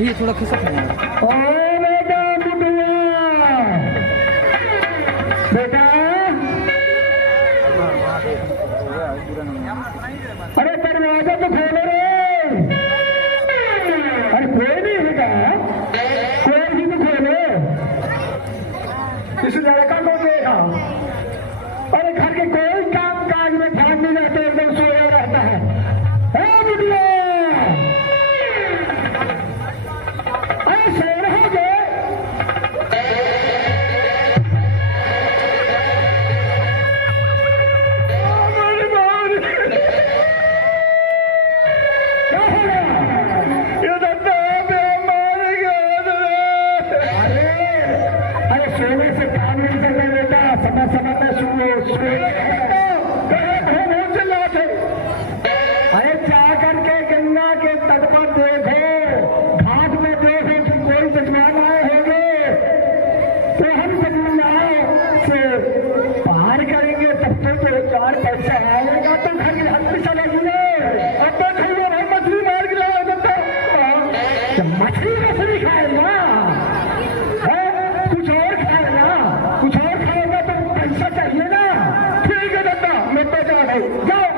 ये थोड़ा खिसक है। बेटा बुढ़िया, बेटा अरे दरवाजा तो खोलो रे। अरे कोई नहीं है क्या? कोई भी तो खोलो। इस लड़का को देखा, अरे घर के कोई काम काज में ध्यान नहीं रहता, एकदम सोया रहता है। बुढ़िया अरे सो रहे गे? अरे जा करके गंगा के तट पर देखो, घाट में देखो कि कोई जजमान आए होंगे तो हम जजमान से पार करेंगे, तब तो 4 पैसा आएगा तो घर के हाथ में चलेंगे। अब तो खाइए भाई, मछली मार के लाओ तो मछली मछली खाएगा, कुछ और खाएगा, कुछ और खाएगा तो पैसा चाहिए ना। ठीक है दादा, मैं तो जा रहा हूँ, जाओ।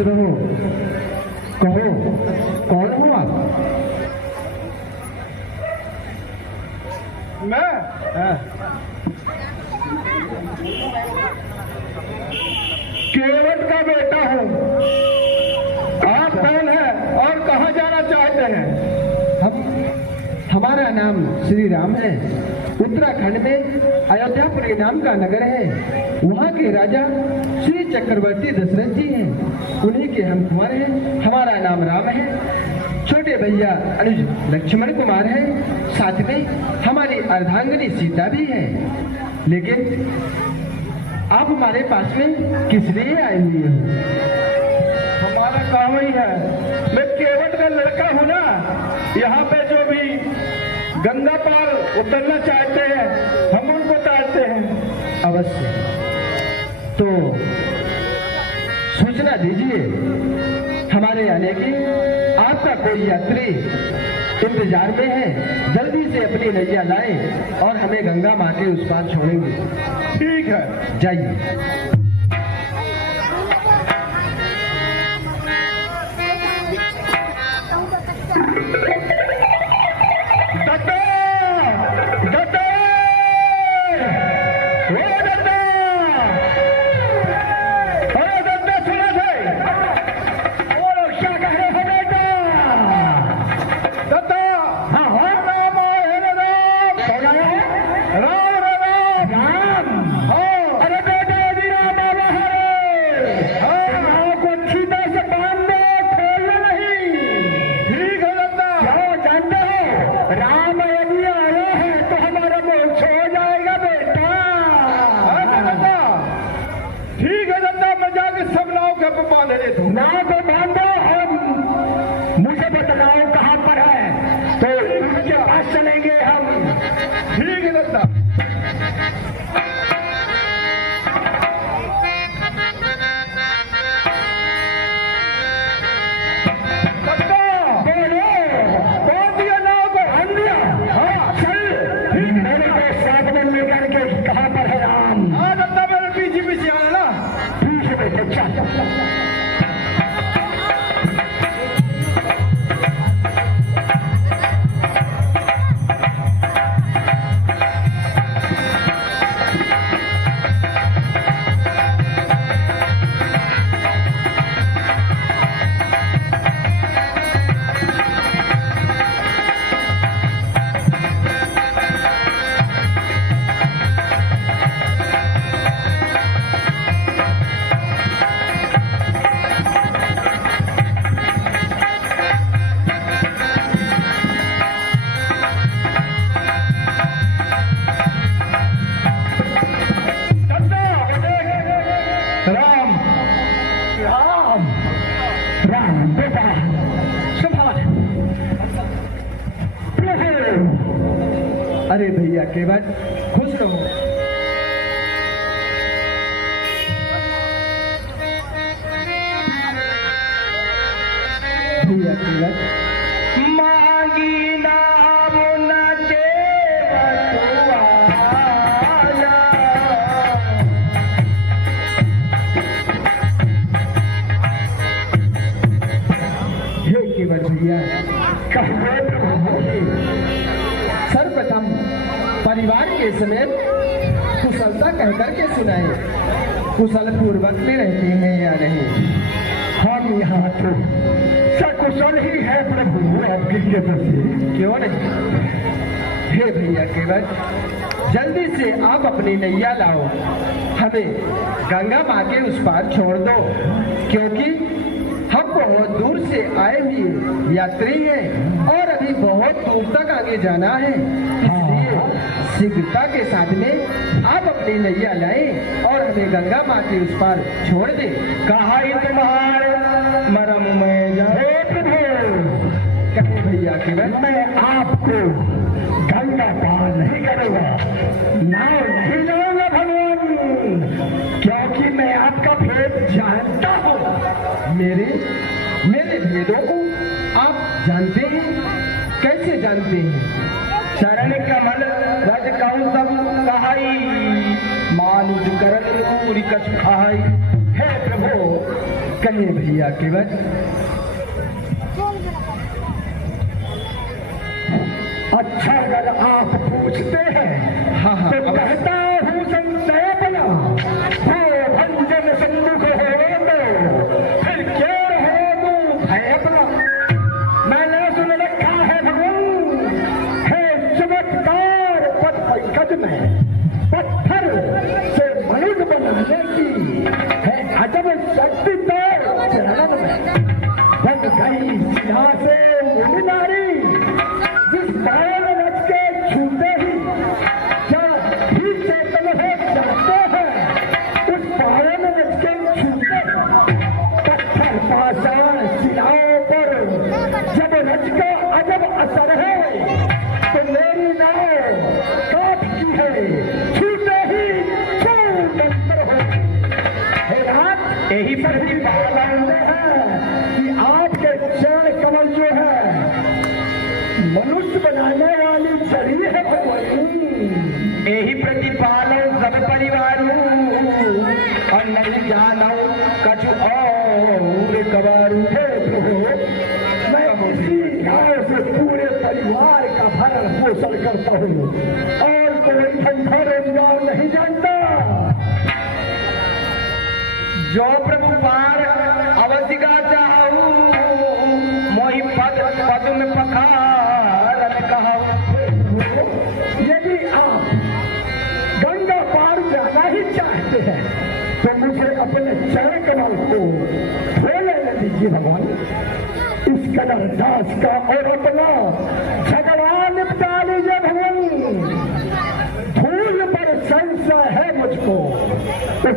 रहो, कहो कौन हो आप? मैं केवट का बेटा हूँ। आप कौन है और कहाँ जाना चाहते हैं? हमारा नाम श्री राम है। उत्तराखंड में अयोध्यापुरी नाम का नगर है। वहाँ के राजा श्री चक्रवर्ती दशरथ जी हैं, उन्हीं के हम कुंवर हैं। हमारा नाम राम है। छोटे भैया अनुज लक्ष्मण कुमार है, साथ में हमारी अर्धांगिनी सीता भी है। लेकिन आप हमारे पास में किस लिए आए हुए हो? हमारा काम ही है, मैं केवट का लड़का हूँ ना। यहाँ पे जो भी गंगा पार उतरना चाहते हैं, हम उनको चाहते हैं। अवश्य, तो सूचना दीजिए हमारे आने की। आपका कोई यात्री इंतजार में है, जल्दी से अपनी नैया लाए और हमें गंगा माँ के उस पार छोड़ेंगे। ठीक है, जाइए। राम राम, अरे बेटा अरे भैया केवट खुश रहो। भैया केवट मांगी नाम न केवट वाला, हे केवट भैया कहे सर्वप्रथम परिवार के समेत कुशलता कहकर के सुनाए, कुशल पूर्वक में रहते हैं या नहीं? हम यहाँ तो सकुशल ही है प्रभु, आपकी कृपा से। क्यों नहीं? हे भैया केवट जल्दी से आप अपनी नैया लाओ, हमें गंगा माँ के उस पार छोड़ दो, क्योंकि हम बहुत दूर से आए हुए यात्री हैं और अभी बहुत दूर तक आगे जाना है। इसलिए शीघ्रता के साथ में आप अपनी नैया लाएं और हमें गंगा माँ के उस पार छोड़ दें। कहा ही तुम्हारे मरम में जाए कहे भैया केवट मैं आपको गंगा पार नहीं करूंगा, नाव नहीं लाऊंगा भगवान, क्योंकि मैं आपका भेद जानता हूँ। मेरे भेदों को आप जानते हैं? कैसे जानते हैं? चरण कमल रज कहूँ सब कहाई, मानुज करन पूरी कछ खाई। हे प्रभु कहे भैया केवट अच्छा अगर आप पूछते हैं हाँ तो कहता हूँ संशय बना, वो भंजन संदुख हो दो, फिर क्यों हो दो भय अपना। मैंने सुन रखा है भगवान है चमत्कार पद पंकज में, पत्थर से मनुष्य बनाने की है अजब शक्ति तो चरण में। बन गई सिया से मुनि नारी, जिस पायल रच के छूते ही क्या भी चेतन हो जाते हैं, उस पायल रच के छूते पत्थर पाषाण शिलाओं पर जब रच का अजब असर है, तो मेरी नाव काटती है छूते ही चूर हो। हे रात यही प्रतिपालन है कि आपके चरण कमल जो है मनुष्य बनाने वाली चरी है भगवान। यही प्रतिपालन सब परिवार और नहीं जानो कछु और कबारू है प्रभु। मैं इसी गांव से पूरे परिवार का भरण पोषण करता हूँ और कोई धंधा रोजगार नहीं जानता। जो प्रभु पार अवधि का चाहूँ, मोहि पद में पखारत कहूँ। यदि आप गंगा पार जाना ही चाहते हैं तो मुझे अपने चरण कमल को धो लेने दीजिए भगवान। इस कदम दास का और अपना झगड़ा निपटा लीजिए भगवान। धूल पर संशय है मुझको, उसको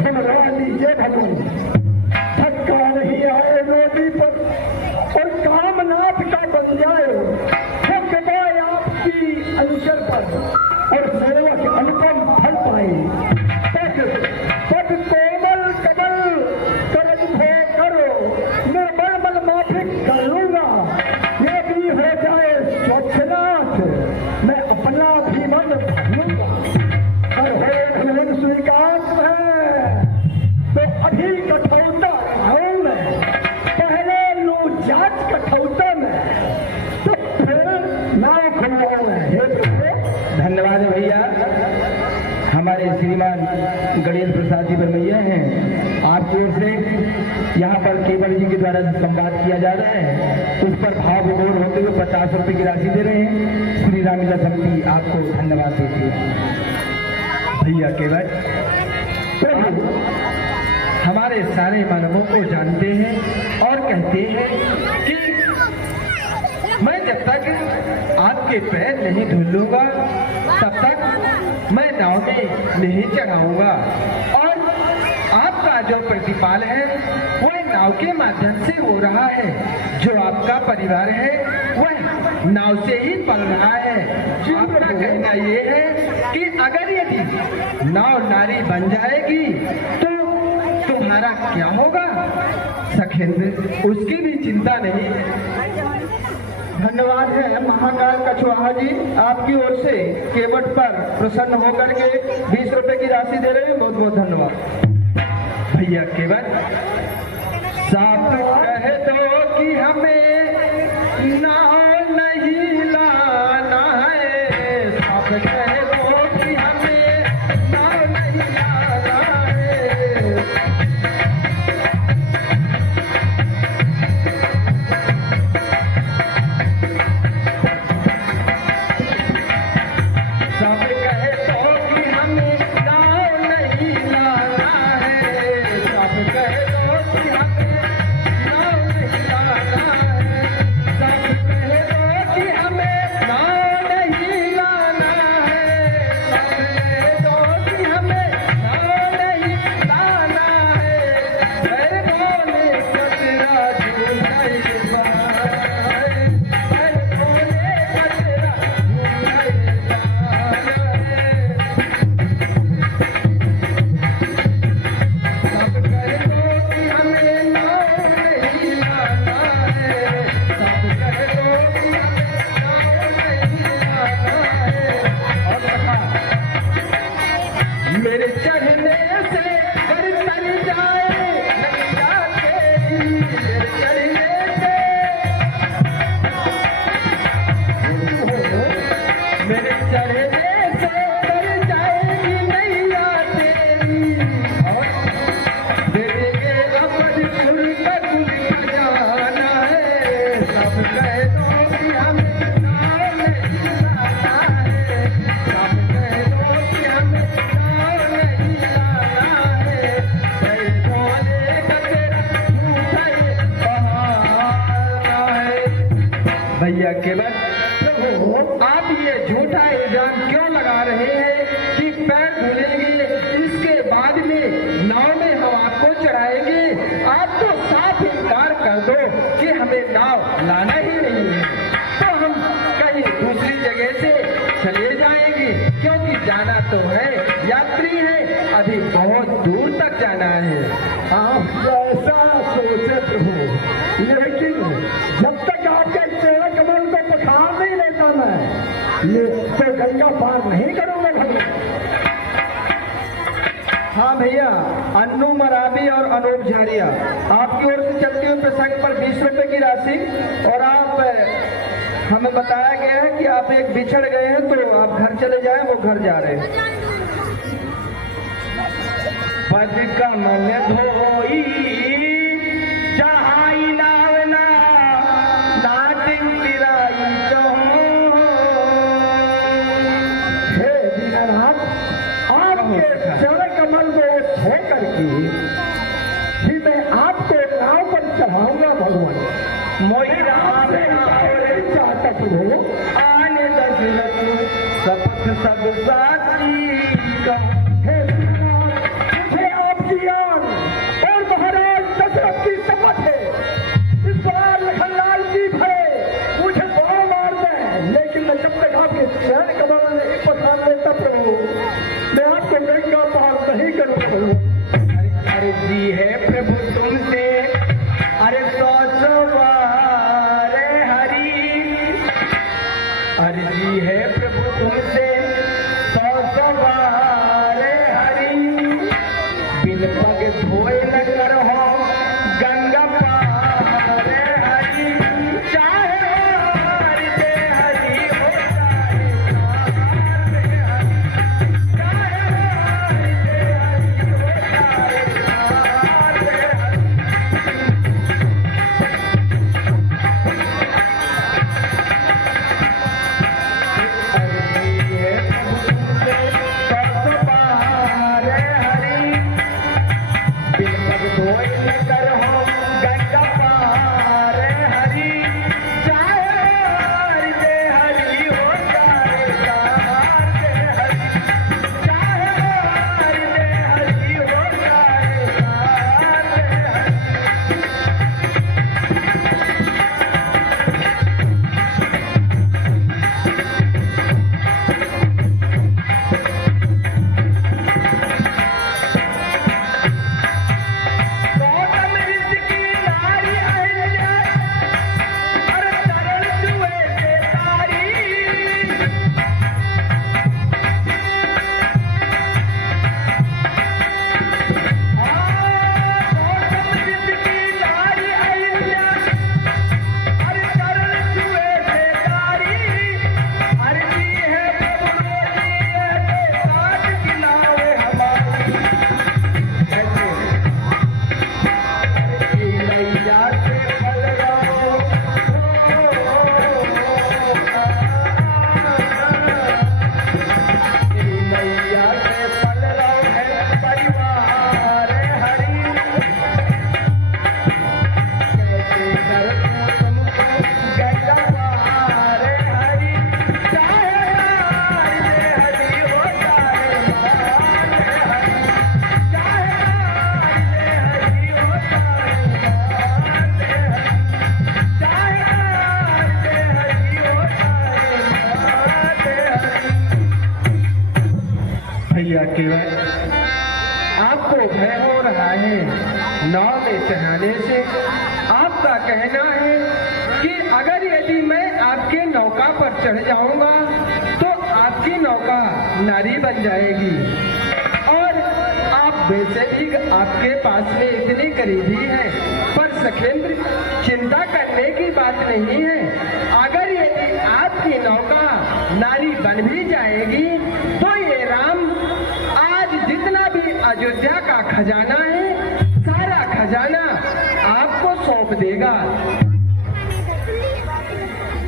धुलवा दीजिए भगवान। धक्का नहीं आए रोटी पर और कामनाथ का बन जाए, हक पाए आपकी अनुचर पर और सेवक अनुपम फल पाए। पद कोमल कमल करज भो करो, निर्मल मन माफिक कर लूंगा। ये भी हो जाए स्वच्छनाथ, मैं अपना भी मन भरूंगा। और हो भगवान स्वीकार है तो अभी कठौता हूँ मैं, पहले लू जांच कठौता में तो फिर नाव खुलवाऊँ। धन्यवाद भैया। हमारे श्रीमान गणेश प्रसाद जी बरमैया हैं, आपकी ओर से यहाँ पर केवल जी के द्वारा संवाद किया जा रहा है, उस पर भाव विभोर होते हुए 50 रुपए की राशि दे रहे हैं। श्री रामलीला समिति आपको धन्यवाद देती है। भैया केवट प्रभु हमारे सारे मानवों को जानते हैं और कहते हैं कि मैं जब तक आपके पैर नहीं धुल लूंगा तब तक मैं नाव में नहीं चढ़ाऊंगा, और आपका जो प्रतिपाल है वो नाव के माध्यम से हो रहा है। जो आपका परिवार है वह नाव से ही पल रहा है। आपका कहना ये है कि अगर यदि नाव नारी बन जाएगी तो तुम्हारा क्या होगा? सखेंद्र, उसकी भी चिंता नहीं। धन्यवाद है महाकाल कछुआहा जी, आपकी ओर से केवट पर प्रसन्न होकर के 20 रुपए की राशि दे रहे हैं। बहुत बहुत धन्यवाद। भैया केवट, साफ कह दो कि हमें नाव नहीं लाना है। साफ कह दो कि हमें नाव नहीं लाना है। साफ कह दो कि हमें नाव नहीं लाना है। साफ कह दो कि हमें नाव नहीं लाना है। साफ कह दो कि हमें नाव नहीं लाना है। साफ कह दो कि हमें नाव नहीं लाना है। अरे बोले कचरा झूठाई बात, अरे बोले कचरा झूठाई बात। साफ कह दो कि हमें नाव नहीं लाना है। साफ कह दो कि हमें नाव नहीं लाना है। और कहा, मेरे चढ़ने से कर तल जाए नैया तेरी। मेरे चढ़ने से, मेरे चढ़ने से कर जाएगी नैया तेरी। और देंगे अमर कुल का खजाना है। सब कह दो कि हमें नाव नहीं लाना है। सब कह दो कि हमें नाव नहीं लाना है। कह बोले कचरा झूठाई बहाना है। भैया केवल, आप ये झूठा इल्जाम क्यों लगा रहे हैं कि पैर धुलेंगे, इसके बाद में नाव में हम आपको चढ़ाएंगे? आप तो साफ इनकार कर दो कि हमें नाव लाना ही नहीं है, तो हम कहीं दूसरी जगह से चले जाएंगे। क्योंकि जाना तो है, यात्री है, अभी बहुत दूर तक जाना है। आप ऐसा सोचे प्रभु, लेकिन जब तक आपके चरण कमल को पखार नहीं लेता मैं, ये तो गंगा पार नहीं करूंगा भगवान। हाँ भैया, अन्नू मराबी और अनूप झारिया, आपकी ओर से चलते हुए प्रसंग पर 20 रुपए की राशि। और आप, हमें बताया गया है कि आप एक बिछड़ गए हैं, तो आप घर चले जाएं, वो घर जा रहे हैं। पद कमल धोई चढ़ाई लावना, नाटिक तिराई चहो। हे दीनानाथ, आपके चरण कमल को धोकर के ही मैं आपको नाव पर चढ़ाऊंगा भगवान। मोही राम चाहता प्रभु, आने दशरथ शपथ सब साची कहो। हे दीनानाथ, मुझे आपकी आन और महाराज दशरथ की शपथ है। इस बार लखनलाल जी भरे मुझे पाँव मार दें, लेकिन मैं जब तक आपके चरण कमल नहीं पठान लेता प्रभु, मैं आपको गंगा पार नहीं करूंगा प्रभु। अरे जी है प्रभु तुमसे, अरे सौ सवारे हरि। अरे जी है प्रभु तुमसे, सौ सवारे हरि। बिन पग धोए न करहो गंगा पार हरि। चाहे हार दे हरि हो, चाहे हार दे हरि। चाहे हार दे हरि हो, चाहे हार दे हरि। केवल आपको भय हो रहा है नाव में चढ़ाने से। आपका कहना है कि अगर यदि मैं आपके नौका पर चढ़ जाऊंगा तो आपकी नौका नारी बन जाएगी, और आप वैसे भी आपके पास में इतनी करीबी है। पर सखेंद्र, चिंता करने की बात नहीं है। अगर यदि आपकी नौका नारी बन भी जाएगी तो ये राम आज जितना भी अयोध्या का खजाना है, सारा खजाना आपको सौंप देगा।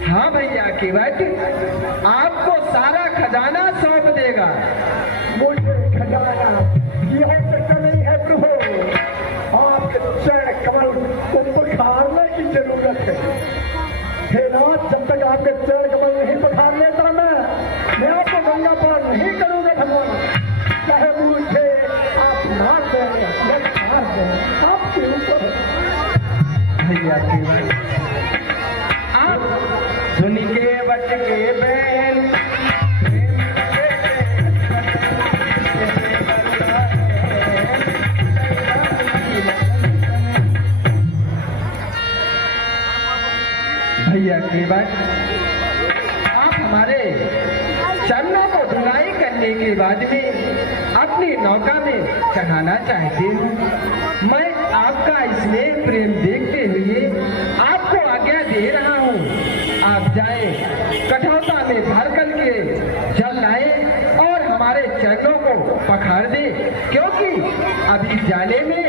हाँ भैया केवट, आपको सारा खजाना सौंप देगा। मुझे खजाना ये हो सकता नहीं है प्रभु, आपके चरण कमल को पखारने की जरूरत है। हे नाथ, जब तक आपके चरण कमल नहीं पखार लेता मैं आपको गंगा पार नहीं करूंगा भगवान। चाहे मुझे आप मार दें या मार दें, आपके ऊपर। भैया केवट, आप सुन के बच के बहन भैया केवट, आप हमारे चरणों को धुलाई करने के बाद में अपनी नौका में चढ़ाना चाहते हो। मैं आपका स्नेह प्रेम देखते हुए आपको आज्ञा दे रहा हूँ। आप जाएं, कठौता में भर करके जल लाएं और हमारे चरणों को पखार दें, क्योंकि अभी जाने में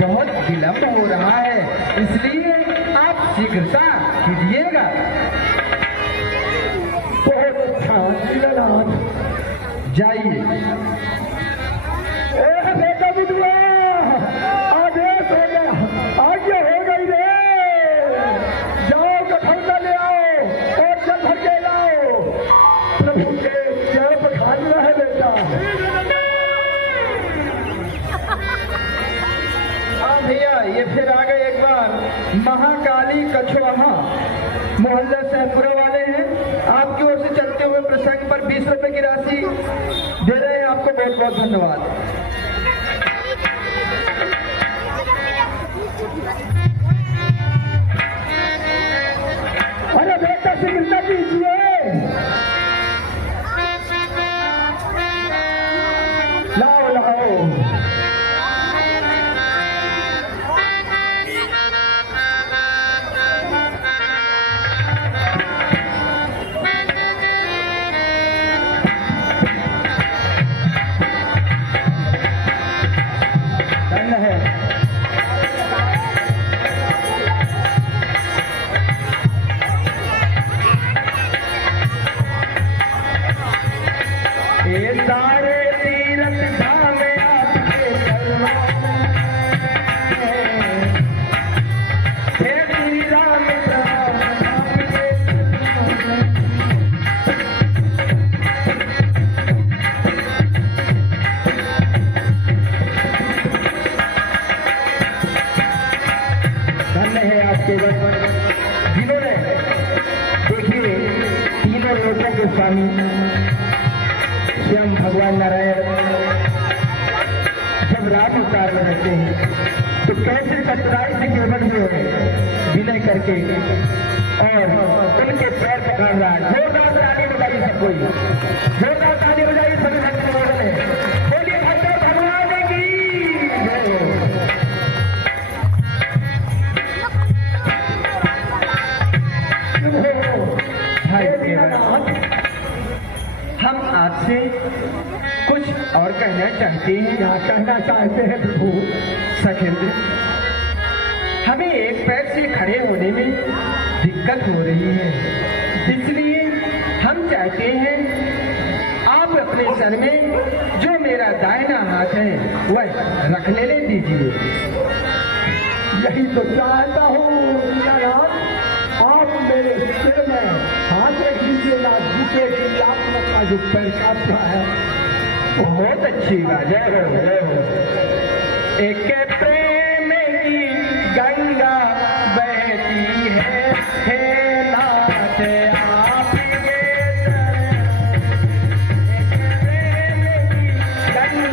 बहुत विलंब हो रहा है, इसलिए आप शीघ्रता कीजिएगा। बहुत अच्छा लीलानाथ, जाइए। बेटा बुढ़वा, आदेश हो गया, आज्ञा हो गई रे। जाओ कठौता ले आओ और जल भर के लाओ। प्रभु के चरण पखार रहा है बेटा। हाँ भैया, ये फिर आ गए एक बार महाकाली कछुआ मोहल्ला सहपुरा वाले हैं। आपकी ओर से चलते हुए प्रसंग पर 20 रुपए की राशि दे रहे हैं। आपको बहुत बहुत धन्यवाद। अरे बेटा शीघ्रता कीजिए, लाओ लाओ। जिन्होंने देखिए तीनों लोगों के स्वामी स्वयं भगवान नारायण जब राम अवतार में रहते हैं तो कैसे सच्चाई से केवल में विनय करके और उनके पैर पकड़ रहा है। जोरदार ताली बजाइए सब कोई, जोरदार ताली बजाइए सभी भक्त में। बोलिए भक्त भगवान की जय हो। हम आपसे कुछ और कहना चाहते हैं। क्या कहना चाहते हैं प्रभु? सखेंद्र, हमें एक पैर से खड़े होने में दिक्कत हो रही है, इसलिए हम चाहते हैं आप अपने सर में जो मेरा दाहिना हाथ है वह रख लेने दीजिए। यही तो चाहता हूँ लीलानाथ, आप मेरे सिर में हाथ रख दीजिएगा, जिससे कि आपका का जो पैर काटता है। बहुत अच्छी बात, जय हो जय हो। एक प्रेम की गंगा बहती है, हे नाथ आपके चरण। एक प्रेम की गंगा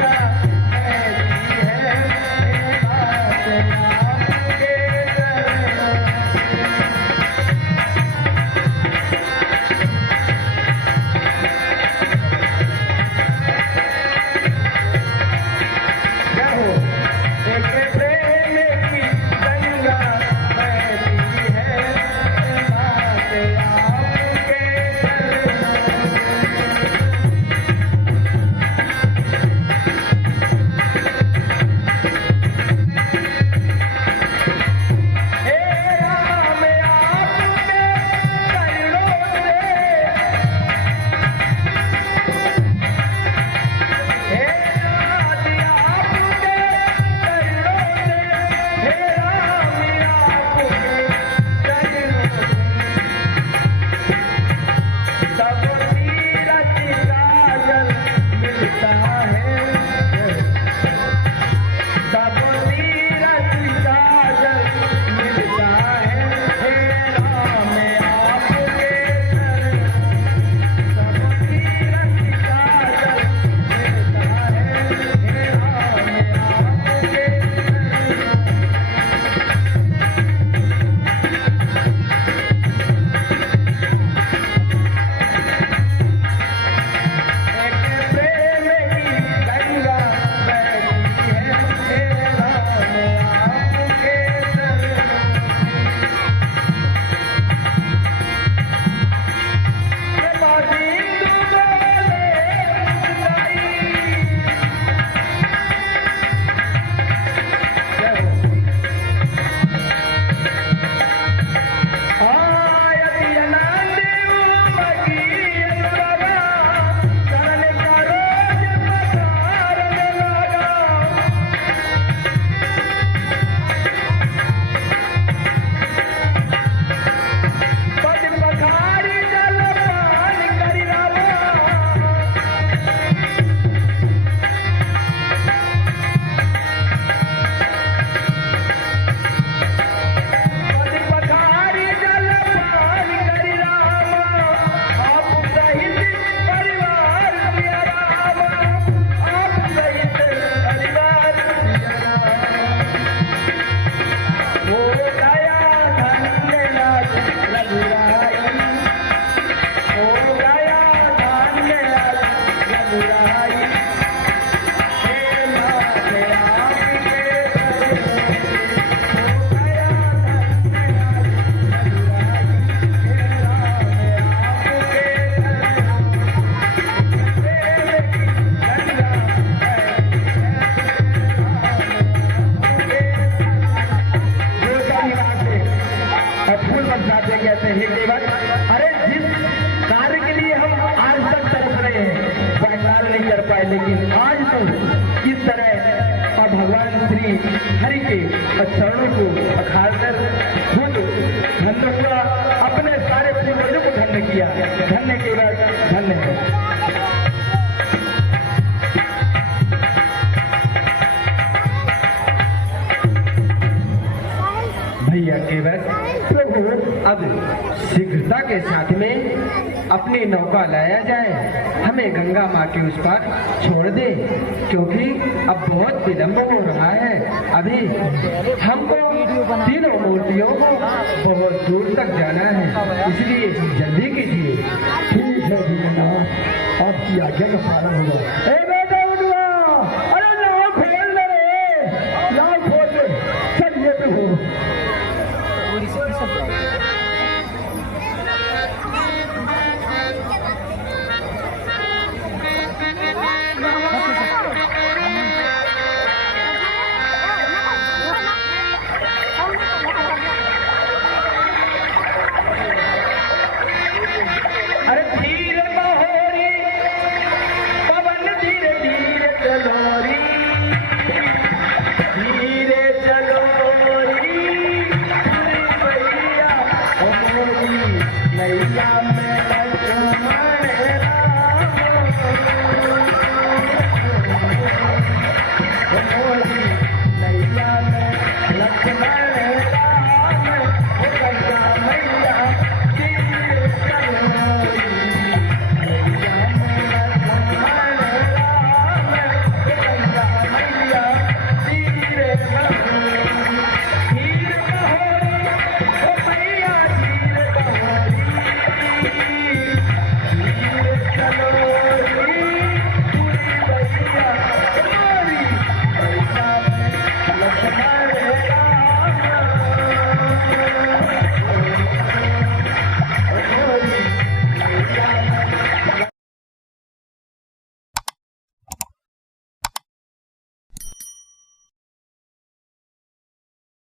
हरि के चरणों को पखारकर खुद धन्य हुआ, अपने सारे पूर्वजों को धन्य किया। धन्य के बाद धन्य है। भैया केवल प्रभु अब शीघ्रता के साथ में अपनी नौका लाया जाए, हमें गंगा माँ के उस पार छोड़ दे, क्योंकि अब बहुत विलंब हो रहा है। अभी हमको तीनों मूर्तियों को बहुत दूर तक जाना है, इसलिए जल्दी कीजिए। ठीक है दीनानाथ, आपकी आज्ञा का पालन होगा।